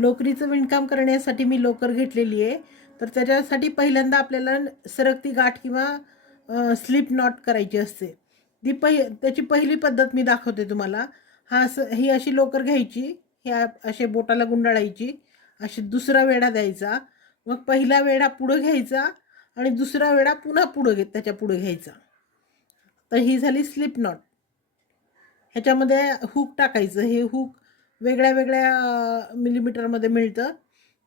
लोकरीचं विणकाम करण्यासाठी मी लोकर घेतलेली आहे. तर त्याच्यासाठी पहिल्यांदा आपल्याला सरकती गाठ किंवा स्लिप नॉट करायची असते. त्याची पहिली पद्धत मी दाखवते तुम्हाला. ही अशी लोकर घ्यायची, ह्या असे बोटाला गुंडाळायची, अशी दुसरा वेढा द्यायचा, मग पहिला वेढा पुढं घ्यायचा आणि दुसरा वेढा पुन्हा त्याच्या पुढे घ्यायचा. तर ही झाली स्लिप नॉट. ह्याच्यामध्ये हुक टाकायचं. हे हुक वेगळ्या वेगळ्या मिलीमीटरमध्ये मिळतं.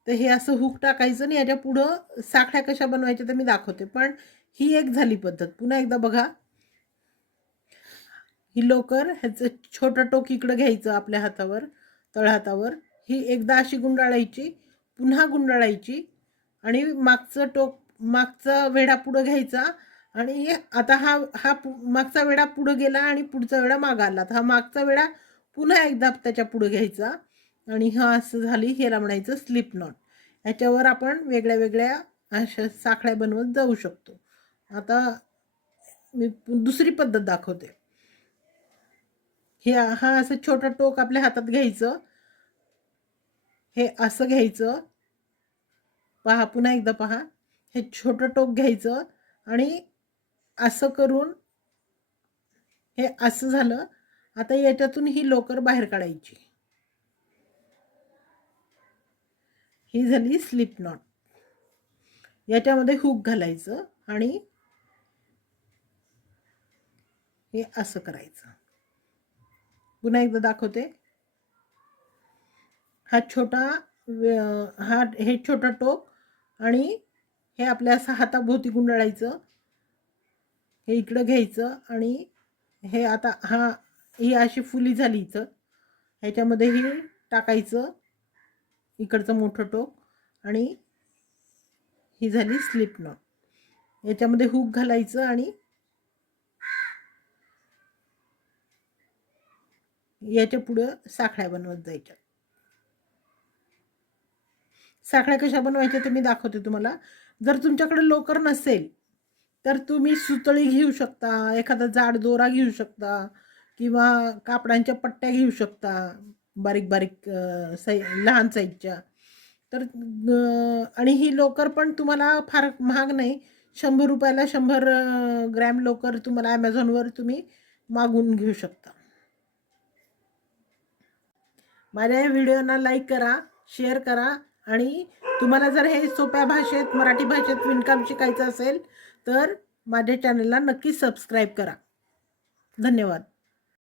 तर हे असं हुक टाकायचं आणि याच्या पुढं साखळ्या कशा बनवायच्या ते मी दाखवते. पण ही एक झाली पद्धत. पुन्हा एकदा बघा. ही लोकर ह्याचं छोटं टोक इकडं घ्यायचं आपल्या हातावर, तळहातावर. ही एकदा अशी गुंडाळायची, पुन्हा गुंडाळायची आणि मागचा वेढा पुढं घ्यायचा आणि आता हा हा मागचा वेढा पुढं गेला आणि पुढचा वेढा मागं आला. तर हा मागचा वेढा पुन्हा एकदा त्याच्या पुढं घ्यायचा आणि हा असं झाली, ह्याला म्हणायचं स्लिप नॉट. ह्याच्यावर आपण वेगळ्या वेगळ्या अशा साखळ्या बनवत जाऊ शकतो. आता मी दुसरी पद्धत दाखवते. हा असं छोटं टोक आपल्या हातात घ्यायचं, हे असं घ्यायचं. पहा, पुन्हा एकदा पहा. हे छोटं टोक घ्यायचं आणि असं करून हे असं झालं. आता याच्यातून ही लोकर बाहेर काढायची. ही झाली स्लिप नॉट. याच्यामध्ये हुक घालायचं आणि हे असं करायचं. पुन्हा एकदा दाखवते. हे छोटं टोक आणि हे आपल्या असं हाताभोवती गुंडाळायचं. हे इकडं घ्यायचं आणि हे आता ही अशी फुली झाली इथं. ह्याच्यामध्ये ही टाकायचं, इकडचं मोठं टोक, आणि ही झाली स्लिप नॉट. याच्यामध्ये हुक घालायचं आणि याच्या पुढं साखळ्या बनवत जायच्या. साखळ्या कशा बनवायच्या ते मी दाखवते तुम्हाला. जर तुमच्याकडे लोकर नसेल तर तुम्ही सुतळी घेऊ शकता, एखादा जाड दोरा घेऊ शकता किंवा कापडांच्या पट्ट्या घेऊ शकता, बारीक बारीक लहान साईजच्या. तर आणि ही लोकर पण तुम्हाला फार महाग नाही. 100 रुपयाला 100 ग्रॅम लोकर तुम्हाला ॲमेझॉनवर तुम्ही मागवून घेऊ शकता. माझ्या या व्हिडिओना लाईक करा, शेअर करा आणि तुम्हाला जर हे सोप्या भाषेत, मराठी भाषेत विणकाम शिकायचं असेल तर माझ्या चॅनलला नक्की सबस्क्राईब करा. धन्यवाद.